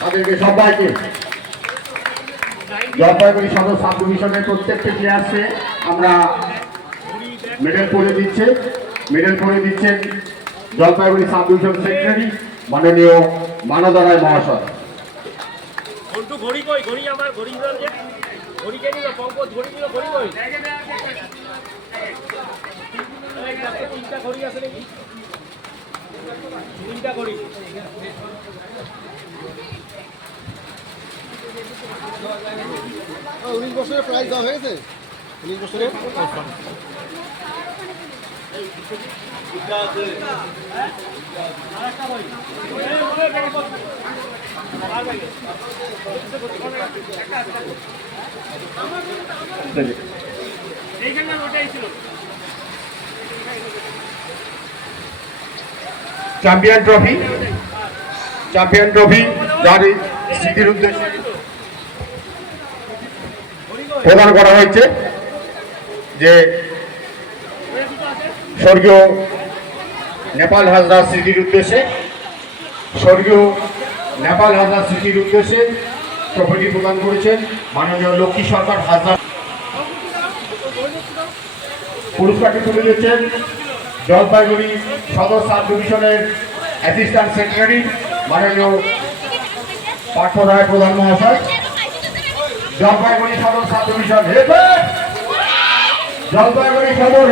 তাদেরকে সবাইকে জলপাইগুড়ি সদর সাব ডিভিশনের প্রত্যেকটি প্লেয়ারকে আমরা মেডেল পরে দিচ্ছেন জলপাইগুড়ি সাব ডিভিশন সেক্রেটারি মাননীয় মানদা রায় মহাশয়। উনিশ বছরের প্রাইজ দেওয়া হয়েছে। 19 বছরের চ্যাম্পিয়ন ট্রফি যার স্মৃতির উদ্দেশ্যে প্রদান করা হয়েছে যে স্বর্গীয় নেপাল হাজরা স্মৃতির উদ্দেশ্যে ট্রফিটি প্রদান করেছেন মাননীয় লক্ষ্মী সরকার হাজরা। পুরস্কারটি তুলে দিচ্ছেন জলপাইগুড়ি সদর সাব ডিভিশনের অ্যাসিস্ট্যান্ট সেক্রেটারি মাননীয় পার্থ রায় প্রধান মহাশয়। জলপাইগুড়ি সদর সাব ডিভিশন জলপাইগুড়ি সদর